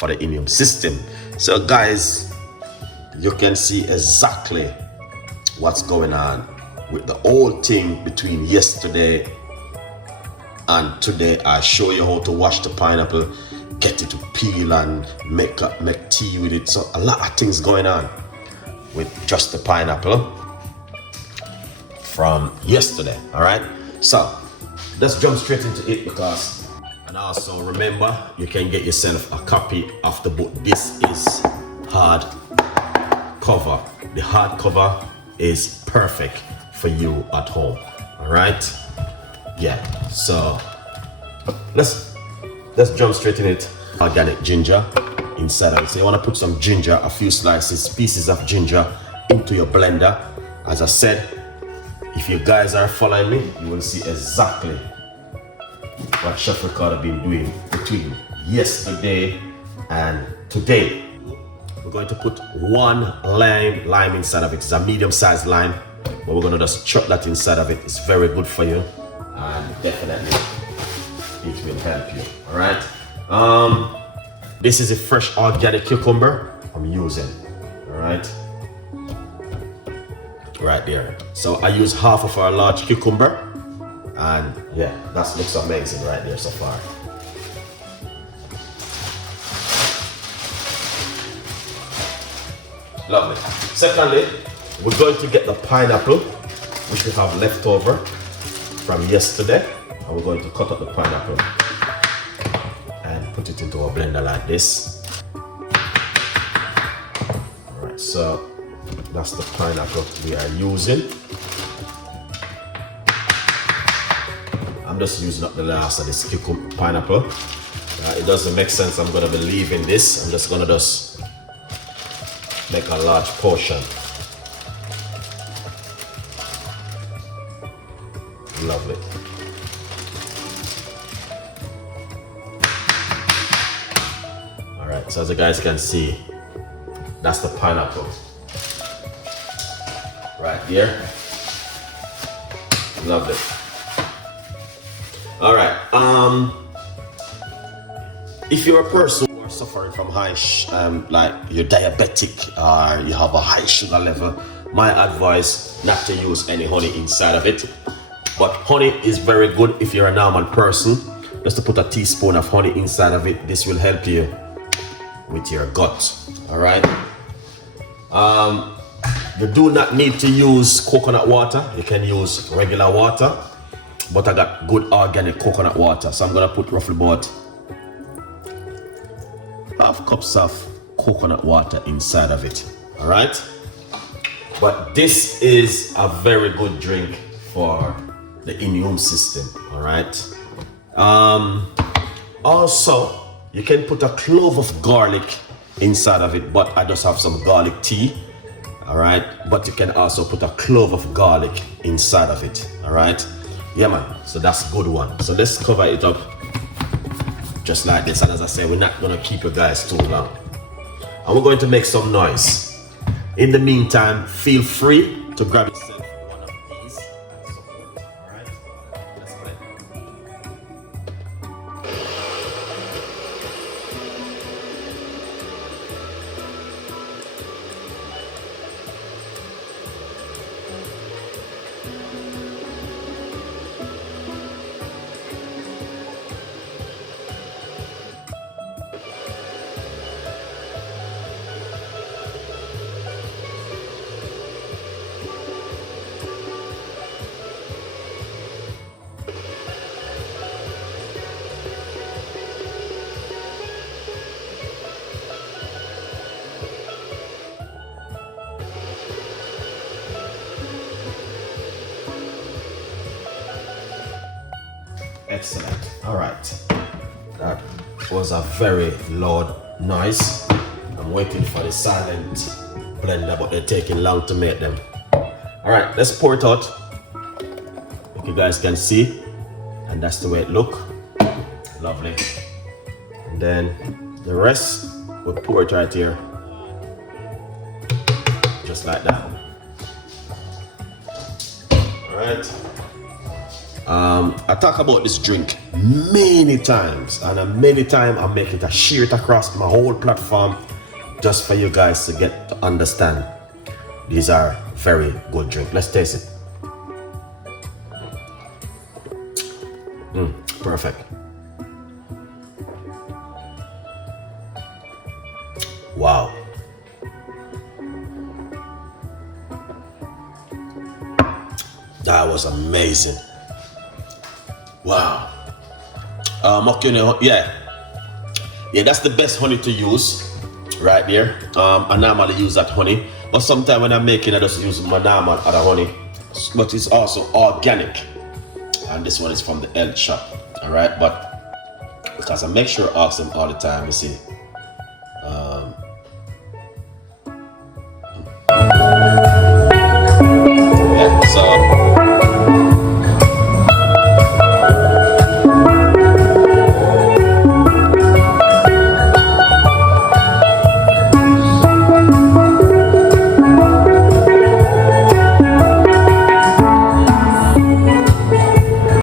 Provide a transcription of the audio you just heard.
for the immune system. So guys, you can see exactly what's going on with the whole thing between yesterday and today. I show you how to wash the pineapple, get it to peel and make tea with it. So a lot of things going on with just the pineapple from yesterday. All right, so let's jump straight into it, because, and also remember, you can get yourself a copy of the book. This is hard cover. The hard cover is perfect for you at home. All right, yeah, so let's jump straight in it. Organic ginger inside of it. So you want to put some ginger, a few pieces of ginger into your blender. As I said, if you guys are following me, you will see exactly what Chef Ricardo been doing between yesterday and today. We're going to put one lime inside of it. It's a medium-sized lime, but we're going to just chop that inside of it. It's very good for you, and definitely it will help you. All right. This is a fresh organic cucumber I'm using. All right. Right there. So I use half of our large cucumber, and yeah, that looks amazing right there so far. Lovely. Secondly, we're going to get the pineapple, which we have left over from yesterday, and we're going to cut up the pineapple and put it into a blender like this. All right, so that's the pineapple we are using. I'm just using up the last of this pineapple. It doesn't make sense. I'm going to be leaving this. I'm just going to make a large portion. Lovely. All right, so as you guys can see, that's the pineapple right here. Lovely. All right, if you're a person who are suffering from high like you're diabetic or you have a high sugar level, my advice not to use any honey inside of it. But honey is very good if you're a normal person. Just to put a teaspoon of honey inside of it. This will help you with your gut. All right. You do not need to use coconut water. You can use regular water, but I got good organic coconut water, so I'm gonna put roughly about half cups of coconut water inside of it. All right. But this is a very good drink for the immune system. All right. Also, you can put a clove of garlic inside of it, but I just have some garlic tea. All right, but you can also put a clove of garlic inside of it. All right, yeah man, so that's a good one. So let's cover it up just like this, and as I say, we're not gonna keep you guys too long, and we're going to make some noise. In the meantime, feel free to grab yourself one of these and support. All right, let's play. Excellent. All right, that was a very loud noise. I'm waiting for the silent blender, but they're taking long to make them. All right, let's pour it out. Like you guys can see, and that's the way it look. Lovely. And then the rest, we'll pour it right here, just like that. All right. I talk about this drink many times, and many times I make it, I share it across my whole platform just for you guys to get to understand. These are very good drink. Let's taste it. Perfect. Wow. That was amazing. Wow. Okay, yeah, that's the best honey to use right there. I normally use that honey, but sometimes when I'm making, I just use my normal other honey, but it's also organic, and this one is from the health shop. All right, but because I make sure I ask them all the time, you see,